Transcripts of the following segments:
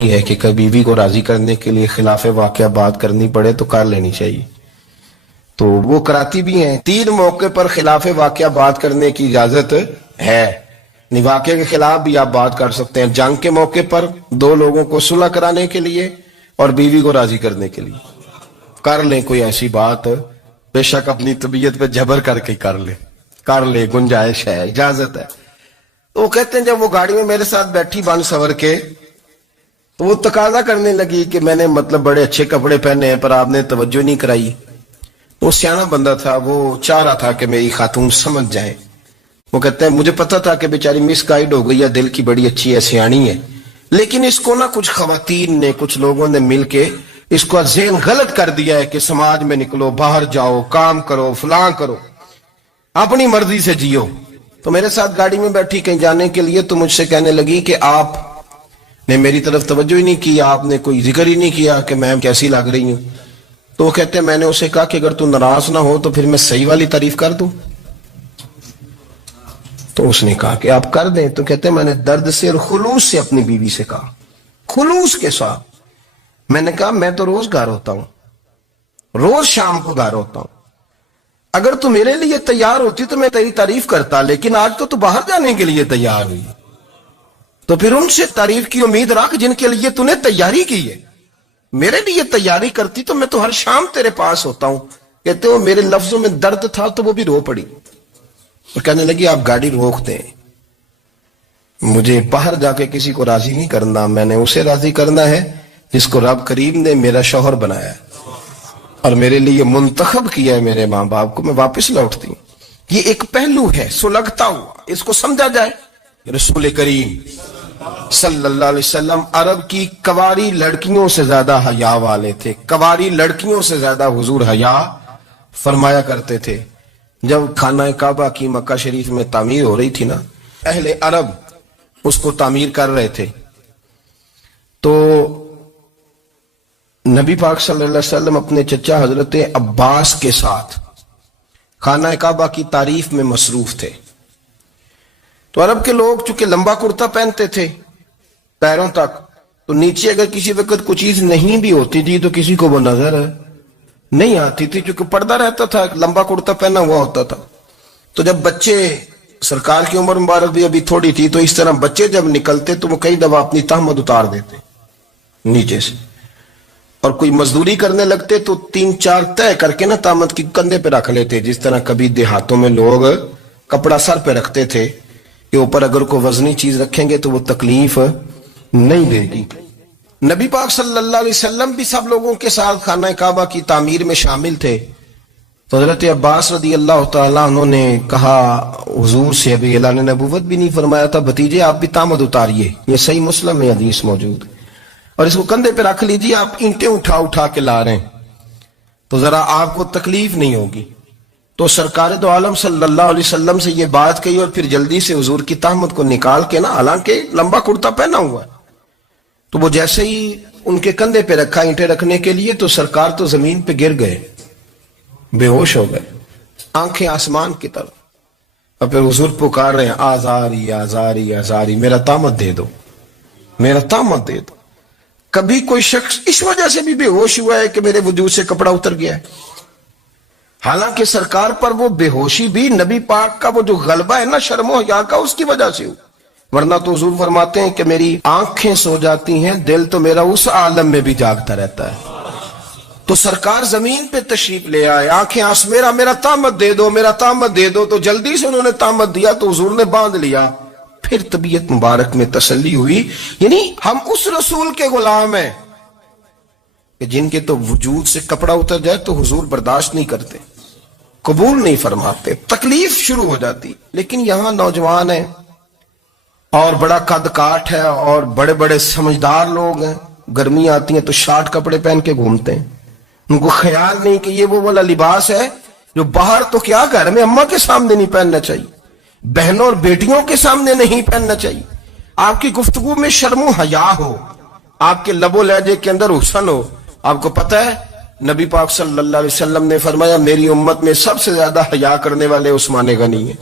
ہے کہ کبھی بیوی کو راضی کرنے کے لیے خلاف واقعہ بات کرنی پڑے تو کر لینی چاہیے، تو وہ کراتی بھی ہیں۔ 3 موقع پر خلاف واقعہ بات کرنے کی اجازت ہے، واقعے کے خلاف بھی آپ بات کر سکتے ہیں۔ جنگ کے موقع پر 2 لوگوں کو صلح کرانے کے لیے اور بیوی کو راضی کرنے کے لیے کر لیں کوئی ایسی بات، بے شک اپنی طبیعت پہ جبر کر کے کر لے، گنجائش ہے، اجازت ہے۔ تو وہ کہتے ہیں جب وہ گاڑی میں میرے ساتھ بیٹھی بن سور کے تو وہ تقاضا کرنے لگی کہ میں نے بڑے اچھے کپڑے پہنے ہیں پر آپ نے توجہ نہیں کرائی۔ وہ سیانا بندہ تھا، وہ چاہ رہا تھا کہ میری خاتون سمجھ جائے۔ وہ کہتے ہیں مجھے پتا تھا کہ بیچاری مس گائیڈ ہو گئی ہے، دل کی بڑی اچھی ہے، سیانی ہے، لیکن اس کو کچھ خواتین نے، کچھ لوگوں نے مل کے اس کو ذہن غلط کر دیا ہے کہ سماج میں نکلو، باہر جاؤ، کام کرو، فلاں کرو، اپنی مرضی سے جیو۔ تو میرے ساتھ گاڑی میں بیٹھی کہیں جانے کے لیے تو مجھ سے کہنے لگی کہ آپ نے میری طرف توجہ ہی نہیں کی، آپ نے کوئی ذکر ہی نہیں کیا کہ میں کیسی لگ رہی ہوں۔ تو وہ کہتے ہیں میں نے اسے کہا کہ اگر تو ناراض نہ ہو تو پھر میں صحیح والی تعریف کر دوں۔ تو اس نے کہا کہ آپ کر دیں۔ تو کہتے ہیں میں نے درد سے اور خلوص سے اپنی بیوی سے کہا، خلوص کے ساتھ میں نے کہا میں تو روز گھر ہوتا ہوں، روز شام کو گھر ہوتا ہوں، اگر تو میرے لیے تیار ہوتی تو میں تیری تعریف کرتا، لیکن آج تو باہر جانے کے لیے تیار ہوئی، تو پھر ان سے تعریف کی امید رکھ جن کے لیے تو نے تیاری کی ہے۔ میرے لیے تیاری کرتی تو میں تو ہر شام تیرے پاس ہوتا ہوں۔ کہتے ہو میرے لفظوں میں درد تھا تو وہ بھی رو پڑی اور کہنے لگی آپ گاڑی روک دیں، مجھے باہر جا کے کسی کو راضی نہیں کرنا، میں نے اسے راضی کرنا ہے جس کو رب کریم نے میرا شوہر بنایا ہے اور میرے لیے منتخب کیا ہے میرے ماں باپ کو، میں واپس لوٹتی ہوں۔ یہ ایک پہلو ہے سلگتا ہوا، اس کو سمجھا جائے۔ رسول کریم صلی اللہ علیہ وسلم عرب کی کواری لڑکیوں سے زیادہ حیا والے تھے، کواری لڑکیوں سے زیادہ حضور حیا فرمایا کرتے تھے۔ جب خانہ کعبہ کی مکہ شریف میں تعمیر ہو رہی تھی نا، اہل عرب اس کو تعمیر کر رہے تھے، تو نبی پاک صلی اللہ علیہ وسلم اپنے چچا حضرت عباس کے ساتھ خانہ کعبہ کی تعریف میں مصروف تھے۔ تو عرب کے لوگ چونکہ لمبا کرتا پہنتے تھے پیروں تک، تو نیچے اگر کسی وقت کوئی چیز نہیں بھی ہوتی تھی تو کسی کو وہ نظر نہیں آتی تھی، چونکہ پردہ رہتا تھا، لمبا کرتا پہنا ہوا ہوتا تھا۔ تو جب بچے، سرکار کی عمر مبارک بھی ابھی تھوڑی تھی، تو اس طرح بچے جب نکلتے تو وہ کئی دفعہ اپنی تہمت اتار دیتے نیچے سے، اور کوئی مزدوری کرنے لگتے تو 3-4 طے کر کے تہمت کی کندھے پہ رکھ لیتے، جس طرح کبھی دیہاتوں میں لوگ کپڑا سر پہ رکھتے تھے کہ اوپر اگر کوئی وزنی چیز رکھیں گے تو وہ تکلیف نہیں دے گی۔ نبی پاک صلی اللہ علیہ وسلم بھی سب لوگوں کے ساتھ خانہ کعبہ کی تعمیر میں شامل تھے۔ تو حضرت عباس رضی اللہ تعالیٰ عنہ نے کہا حضور سے، ابھی اعلان نبوت بھی نہیں فرمایا تھا، بھتیجے آپ بھی تہمت اتاریے، یہ صحیح مسلم میں حدیث موجود ہے، اور اس کو کندھے پہ رکھ لیجیے، آپ اینٹیں اٹھا کے لا رہے ہیں تو ذرا آپ کو تکلیف نہیں ہوگی۔ تو سرکار دو عالم صلی اللہ علیہ وسلم سے یہ بات کہی اور پھر جلدی سے حضور کی تہمت کو نکال کے حالانکہ لمبا کرتا پہنا ہوا ہے، تو وہ جیسے ہی ان کے کندھے پہ رکھا اینٹیں رکھنے کے لیے تو سرکار تو زمین پہ گر گئے، بے ہوش ہو گئے، آنکھیں آسمان کی طرف، اور پھر حضور پکار رہے ہیں آزاری آزاری آزاری، میرا تہمت دے دو، میرا تہمت دے دو۔ کبھی کوئی شخص اس وجہ سے بھی بے ہوش ہوا ہے کہ میرے وجود سے کپڑا اتر گیا ہے؟ حالانکہ سرکار پر وہ بے ہوشی بھی نبی پاک کا وہ جو غلبہ ہے نا شرم و حیا کا، اس کی وجہ سے ہو، ورنہ تو حضور فرماتے ہیں کہ میری آنکھیں سو جاتی ہیں، دل تو میرا اس عالم میں بھی جاگتا رہتا ہے۔ تو سرکار زمین پہ تشریف لے آئے، آنکھیں میرا تہمت دے دو، میرا تہمت دے دو، تو جلدی سے انہوں نے تہمت دیا تو حضور نے باندھ لیا۔ پھر طبیعت مبارک میں تسلی ہوئی، یعنی ہم اس رسول کے غلام ہیں کہ جن کے تو وجود سے کپڑا اتر جائے تو حضور برداشت نہیں کرتے، قبول نہیں فرماتے، تکلیف شروع ہو جاتی۔ لیکن یہاں نوجوان ہیں اور بڑا قد کاٹ ہے اور بڑے بڑے سمجھدار لوگ ہیں، گرمی آتی ہیں تو شارٹ کپڑے پہن کے گھومتے ہیں، ان کو خیال نہیں کہ یہ وہ والا لباس ہے جو باہر تو کیا گھر میں اماں کے سامنے نہیں پہننا چاہیے، بہنوں اور بیٹیوں کے سامنے نہیں پہننا چاہیے۔ آپ کی گفتگو میں شرم و حیا ہو، آپ کے لب و لہجے کے اندر حسن ہو۔ آپ کو پتہ ہے نبی پاک صلی اللہ علیہ وسلم نے فرمایا میری امت میں سب سے زیادہ حیا کرنے والے عثمان غنی ہیں،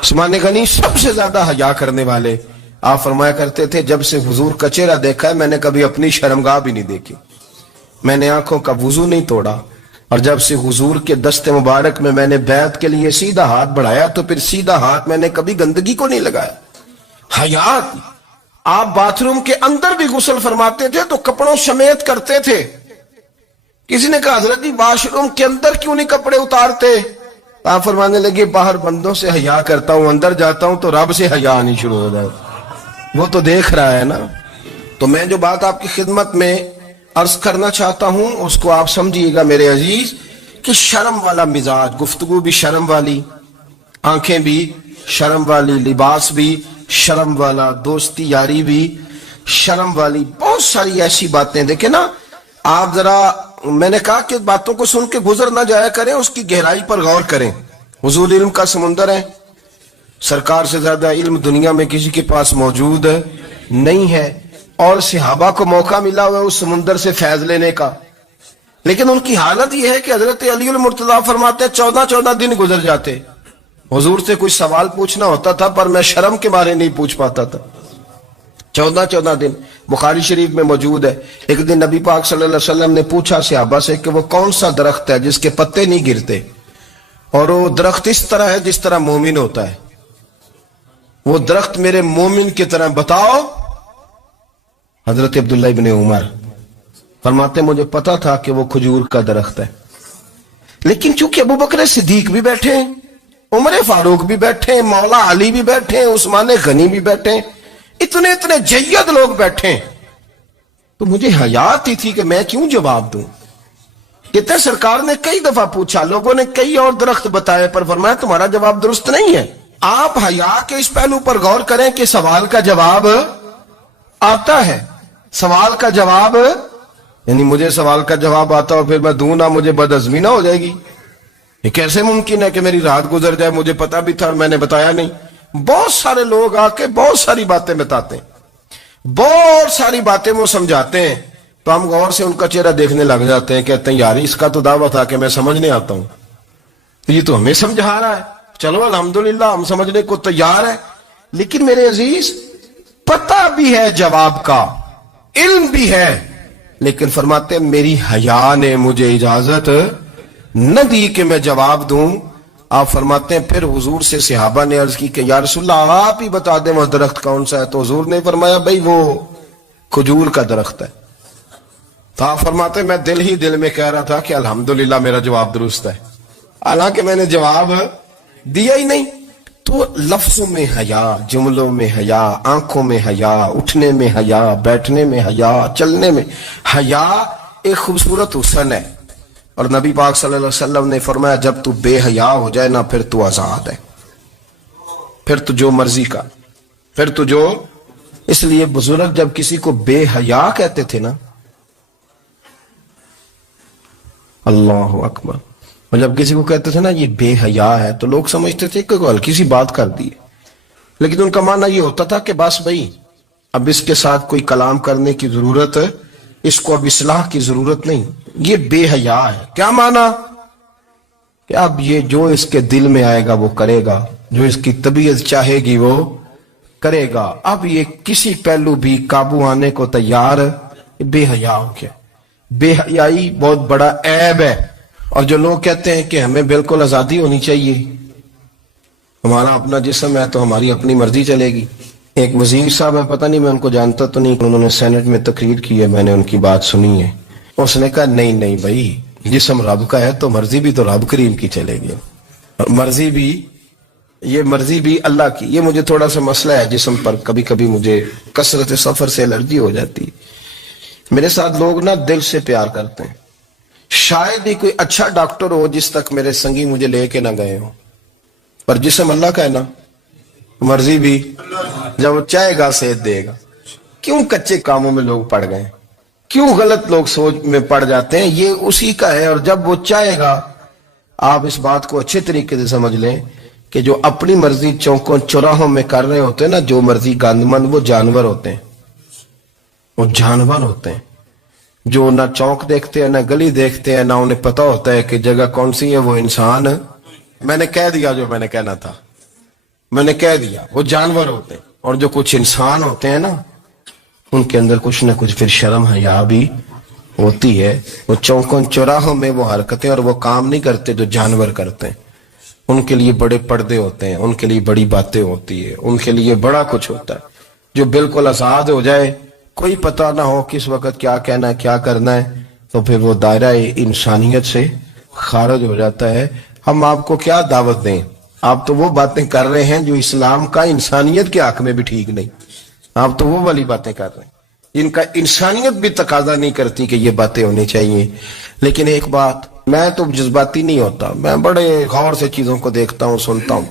عثمان غنی سب سے زیادہ حیا کرنے والے۔ آپ فرمایا کرتے تھے جب سے حضور کا چہرہ دیکھا ہے میں نے کبھی اپنی شرمگاہ بھی نہیں دیکھی، میں نے آنکھوں کا وضو نہیں توڑا، اور جب سے حضور کے دست مبارک میں نے بیعت کے لیے سیدھا ہاتھ بڑھایا تو پھر سیدھا ہاتھ میں نے کبھی گندگی کو نہیں لگایا۔ حیات، آپ باتھ روم کے اندر بھی غسل فرماتے تھے تو کپڑوں سمیت کرتے تھے۔ کسی نے کہا حضرت جی واش روم کے اندر کیوں نہیں کپڑے اتارتے؟ آپ فرمانے لگے باہر بندوں سے حیا کرتا ہوں، اندر جاتا ہوں تو رب سے حیا نہیں شروع ہو جائے، وہ تو دیکھ رہا ہے نا۔ تو میں جو بات آپ کی خدمت میں عرض کرنا چاہتا ہوں اس کو آپ سمجھیے گا میرے عزیز، کہ شرم والا مزاج، گفتگو بھی شرم والی، آنکھیں بھی شرم والی، لباس بھی شرم والا، دوستی یاری بھی شرم والی، بہت ساری ایسی باتیں۔ دیکھیں نا آپ ذرا، میں نے کہا کہ باتوں کو سن کے گزر نہ جایا کریں، اس کی گہرائی پر غور کریں۔ حضور علم کا سمندر ہے، سرکار سے زیادہ علم دنیا میں کسی کے پاس موجود نہیں ہے، اور صحابہ کو موقع ملا ہوا ہے اس سمندر سے فیض لینے کا، لیکن ان کی حالت یہ ہے کہ حضرت علی المرتضیٰ فرماتے 14 دن گزر جاتے، حضور سے کوئی سوال پوچھنا ہوتا تھا پر میں شرم کے بارے نہیں پوچھ پاتا تھا۔ 14 دن بخاری شریف میں موجود ہے۔ ایک دن نبی پاک صلی اللہ علیہ وسلم نے پوچھا صحابہ سے کہ وہ کون سا درخت ہے جس کے پتے نہیں گرتے، اور وہ درخت اس طرح ہے جس طرح مومن ہوتا ہے، وہ درخت میرے مومن کی طرح بتاؤ۔ حضرت عبداللہ ابن عمر فرماتے مجھے پتا تھا کہ وہ کھجور کا درخت ہے، لیکن چونکہ ابو بکر صدیق بھی بیٹھے، عمر فاروق بھی بیٹھے، مولا علی بھی بیٹھے، عثمان غنی بھی بیٹھے، اتنے جید لوگ بیٹھے، تو مجھے حیات ہی تھی کہ میں کیوں جواب دوں۔ کہتے سرکار نے کئی دفعہ پوچھا، لوگوں نے کئی اور درخت بتائے، پر فرمایا تمہارا جواب درست نہیں ہے۔ آپ حیا کے اس پہلو پر غور کریں کہ سوال کا جواب آتا ہے، سوال کا جواب، یعنی مجھے سوال کا جواب آتا ہو پھر میں دوں نہ، مجھے بدعزمی نہ ہو جائے گی؟ یہ کیسے ممکن ہے کہ میری رات گزر جائے، مجھے پتا بھی تھا اور میں نے بتایا نہیں؟ بہت سارے لوگ آ کے بہت ساری باتیں بتاتے ہیں، بہت ساری باتیں وہ سمجھاتے ہیں، تو ہم غور سے ان کا چہرہ دیکھنے لگ جاتے ہیں، کہتے ہیں یار اس کا تو دعویٰ تھا کہ میں سمجھنے آتا ہوں، یہ تو ہمیں سمجھا رہا ہے، چلو الحمدللہ ہم سمجھنے کو تیار ہے۔ لیکن میرے عزیز پتہ بھی ہے جواب کا، علم بھی ہے، لیکن فرماتے ہیں میری حیا نے مجھے اجازت نہ دی کہ میں جواب دوں۔ آپ فرماتے ہیں پھر حضور سے صحابہ نے عرض کی کہ یا رسول اللہ آپ ہی بتا دیں وہ درخت کون سا ہے، تو حضور نے فرمایا بھئی وہ کھجور کا درخت ہے۔ تو آپ فرماتے ہیں میں دل میں کہہ رہا تھا کہ الحمدللہ میرا جواب درست ہے، حالانکہ میں نے جواب دیا ہی نہیں۔ تو لفظوں میں حیا، جملوں میں حیا، آنکھوں میں حیا، اٹھنے میں حیا، بیٹھنے میں حیا، چلنے میں حیا ایک خوبصورت حسن ہے، اور نبی پاک صلی اللہ علیہ وسلم نے فرمایا جب تو بے حیا ہو جائے نا پھر تو آزاد ہے، پھر تو جو مرضی کا، پھر تو جو۔ اس لیے بزرگ جب کسی کو بے حیا کہتے تھے نا، اللہ اکبر، اور جب کسی کو کہتے تھے نا یہ بے حیا ہے تو لوگ سمجھتے تھے کہ ہلکی سی بات کر دی، لیکن ان کا معنی یہ ہوتا تھا کہ بس بھائی اب اس کے ساتھ کوئی کلام کرنے کی ضرورت، اس کو اب اصلاح کی ضرورت نہیں، یہ بے حیا ہے۔ کیا معنی؟ کہ اب یہ جو اس کے دل میں آئے گا وہ کرے گا، جو اس کی طبیعت چاہے گی وہ کرے گا، اب یہ کسی پہلو بھی قابو آنے کو تیار بے حیا ہو گیا۔ بے حیائی بہت بڑا عیب ہے، اور جو لوگ کہتے ہیں کہ ہمیں بالکل آزادی ہونی چاہیے، ہمارا اپنا جسم ہے تو ہماری اپنی مرضی چلے گی۔ ایک وزیر صاحب ہے، پتہ نہیں میں ان کو جانتا تو نہیں، انہوں نے سینٹ میں تقریر کی ہے، میں نے ان کی بات سنی ہے، اس نے کہا نہیں بھائی جسم رب کا ہے تو مرضی بھی تو رب کریم کی چلے گی، مرضی بھی اللہ کی۔ یہ مجھے تھوڑا سا مسئلہ ہے جسم پر، کبھی کبھی مجھے کثرت سفر سے الرجی ہو جاتی ہے۔ میرے ساتھ لوگ نا دل سے پیار کرتے ہیں، شاید ہی کوئی اچھا ڈاکٹر ہو جس تک میرے سنگی مجھے لے کے نہ گئے ہوں، پر جسم اللہ کا ہے نا، مرضی بھی جب وہ چاہے گا صحت دے گا۔ کیوں کچے کاموں میں لوگ پڑ گئے، کیوں غلط لوگ سوچ میں پڑ جاتے ہیں، یہ اسی کا ہے، اور جب وہ چاہے گا، آپ اس بات کو اچھے طریقے سے سمجھ لیں کہ جو اپنی مرضی چوکوں چوراہوں میں کر رہے ہوتے ہیں نا، جو مرضی گاندمند، وہ جانور ہوتے ہیں، وہ جانور ہوتے ہیں جو نہ چوک دیکھتے ہیں نہ گلی دیکھتے ہیں، نہ انہیں پتہ ہوتا ہے کہ جگہ کون سی ہے، وہ انسان۔ میں نے کہہ دیا جو میں نے کہنا تھا، میں نے کہہ دیا، وہ جانور ہوتے ہیں۔ اور جو کچھ انسان ہوتے ہیں نا ان کے اندر کچھ نہ کچھ پھر شرم حیا بھی ہوتی ہے. وہ چوکوں چوراہوں میں وہ حرکتیں اور وہ کام نہیں کرتے جو جانور کرتے ہیں. ان کے لیے بڑے پردے ہوتے ہیں, ان کے لیے بڑی باتیں ہوتی ہے, ان کے لیے بڑا کچھ ہوتا ہے. جو بالکل آزاد ہو جائے, کوئی پتہ نہ ہو کس وقت کیا کہنا ہے کیا کرنا ہے, تو پھر وہ دائرہ انسانیت سے خارج ہو جاتا ہے. ہم آپ کو کیا دعوت دیں؟ آپ تو وہ باتیں کر رہے ہیں جو اسلام کا انسانیت کے حق میں بھی ٹھیک نہیں. آپ تو وہ والی باتیں کر رہے ہیں جن کا انسانیت بھی تقاضا نہیں کرتی کہ یہ باتیں ہونی چاہیے. لیکن ایک بات, میں تو جذباتی نہیں ہوتا, میں بڑے غور سے چیزوں کو دیکھتا ہوں, سنتا ہوں.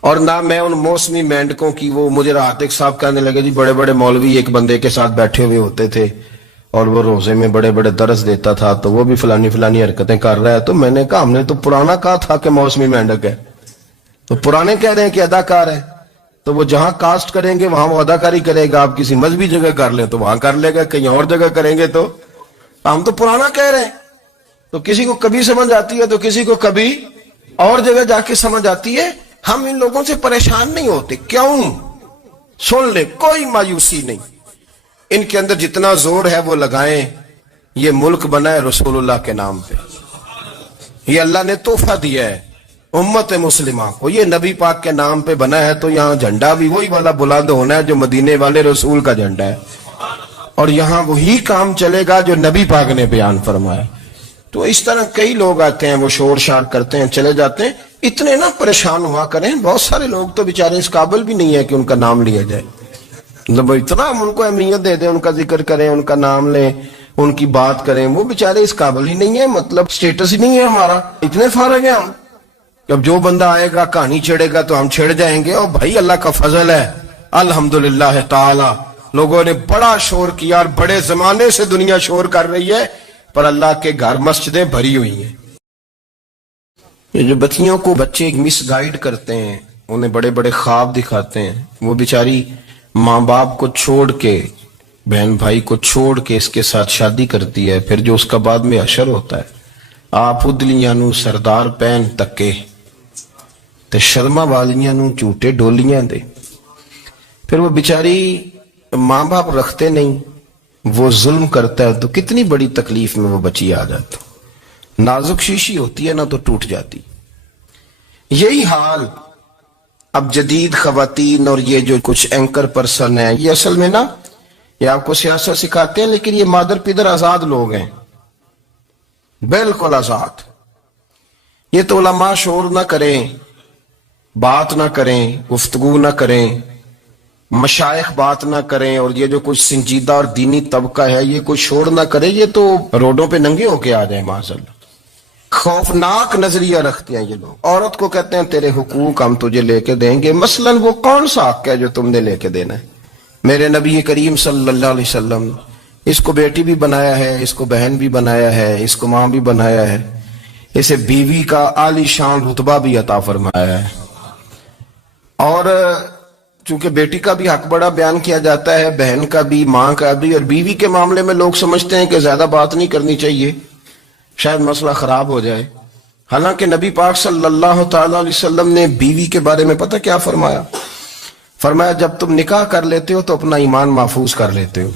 اور نہ میں ان موسمی مینڈکوں کی, وہ مجھے راحت ایک صاحب کہنے لگے جی بڑے بڑے مولوی ایک بندے کے ساتھ بیٹھے ہوئے ہوتے تھے اور وہ روزے میں بڑے بڑے درس دیتا تھا تو وہ بھی فلانی حرکتیں کر رہا ہے. تو میں نے کہا ہم نے تو پرانا کہا تھا کہ موسمی مینڈک ہے, تو پرانے کہہ رہے ہیں کہ اداکار ہے. تو وہ جہاں کاسٹ کریں گے وہاں وہ اداکاری کرے گا. آپ کسی مذہبی جگہ کر لیں تو وہاں کر لے گا, کہیں اور جگہ کریں گے تو ہم تو پرانا کہہ رہے ہیں. تو کسی کو کبھی سمجھ آتی ہے تو کسی کو کبھی اور جگہ جا کے سمجھ آتی ہے. ہم ان لوگوں سے پریشان نہیں ہوتے. کیوں؟ سن لے, کوئی مایوسی نہیں. ان کے اندر جتنا زور ہے وہ لگائیں. یہ ملک بنا ہے رسول اللہ کے نام پہ, یہ اللہ نے تحفہ دیا ہے امت مسلمہ کو, یہ نبی پاک کے نام پہ بنا ہے. تو یہاں جھنڈا بھی وہی والا بلند ہونا ہے جو مدینے والے رسول کا جھنڈا ہے, اور یہاں وہی کام چلے گا جو نبی پاک نے بیان فرمایا. تو اس طرح کئی لوگ آتے ہیں, وہ شور شار کرتے ہیں, چلے جاتے ہیں. اتنے نہ پریشان ہوا کریں. بہت سارے لوگ تو بیچارے اس قابل بھی نہیں ہے کہ ان کا نام لیا جائے. مطلب اتنا ہم ان کو اہمیت دے دیں, ان کا ذکر کریں, ان کا نام لیں, ان کی بات کریں, وہ بیچارے اس قابل ہی نہیں ہے. مطلب سٹیٹس ہی نہیں ہے ہمارا, اتنے فارغ ہیں ہم. جب جو بندہ آئے گا کہانی چھڑے گا تو ہم چھڑ جائیں گے. اور بھائی اللہ کا فضل ہے الحمدللہ تعالی, لوگوں نے بڑا شور کیا اور بڑے زمانے سے دنیا شور کر رہی ہے, پر اللہ کے گھر مسجدیں بھری ہوئی ہیں. یہ جو بچیوں کو بچے مس گائیڈ کرتے ہیں, انہیں بڑے بڑے خواب دکھاتے ہیں, وہ بیچاری ماں باپ کو چھوڑ کے, بہن بھائی کو چھوڑ کے اس کے ساتھ شادی کرتی ہے. پھر جو اس کا بعد میں حشر ہوتا ہے, آپ ادلیاں نو سردار پہن تکے تے شرما والیاں نو جھوٹے ڈولیاں دے. پھر وہ بیچاری ماں باپ رکھتے نہیں, وہ ظلم کرتا ہے, تو کتنی بڑی تکلیف میں وہ بچی آ جاتا. نازک شیشی ہوتی ہے نا تو ٹوٹ جاتی. یہی حال اب جدید خواتین اور یہ جو کچھ اینکر پرسن ہیں, یہ اصل میں نا یہ آپ کو سیاست سکھاتے ہیں, لیکن یہ مادر پیدر آزاد لوگ ہیں, بالکل آزاد. یہ تو علماء شور نہ کریں, بات نہ کریں, گفتگو نہ کریں, مشائخ بات نہ کریں, اور یہ جو کچھ سنجیدہ اور دینی طبقہ ہے یہ کوئی شور نہ کرے, یہ تو روڈوں پہ ننگے ہو کے آ جائیں معاذاللہ. خوفناک نظریہ رکھتے ہیں یہ لوگ. عورت کو کہتے ہیں تیرے حقوق ہم تجھے لے کے دیں گے. مثلاً وہ کون سا حق ہے جو تم نے لے کے دینا ہے؟ میرے نبی کریم صلی اللہ علیہ وسلم اس کو بیٹی بھی بنایا ہے, اس کو بہن بھی بنایا ہے, اس کو ماں بھی بنایا ہے, اسے بیوی کا عالی شان رتبہ بھی عطا فرمایا ہے. اور چونکہ بیٹی کا بھی حق بڑا بیان کیا جاتا ہے, بہن کا بھی, ماں کا بھی, اور بیوی کے معاملے میں لوگ سمجھتے ہیں کہ زیادہ بات نہیں کرنی چاہیے, شاید مسئلہ خراب ہو جائے. حالانکہ نبی پاک صلی اللہ تعالی علیہ وسلم نے بیوی کے بارے میں پتہ کیا فرمایا؟ فرمایا جب تم نکاح کر لیتے ہو تو اپنا ایمان محفوظ کر لیتے ہو.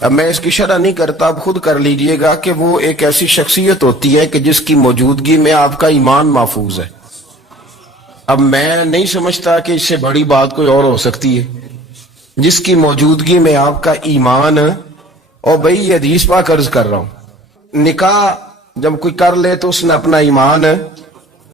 اب میں اس کی شرح نہیں کرتا, اب خود کر لیجئے گا کہ وہ ایک ایسی شخصیت ہوتی ہے کہ جس کی موجودگی میں آپ کا ایمان محفوظ ہے. اب میں نہیں سمجھتا کہ اس سے بڑی بات کوئی اور ہو سکتی ہے, جس کی موجودگی میں آپ کا ایمان. اور بھئی یہ حدیث پاک عرض کر رہا ہوں, نکاح جب کوئی کر لے تو اس نے اپنا ایمان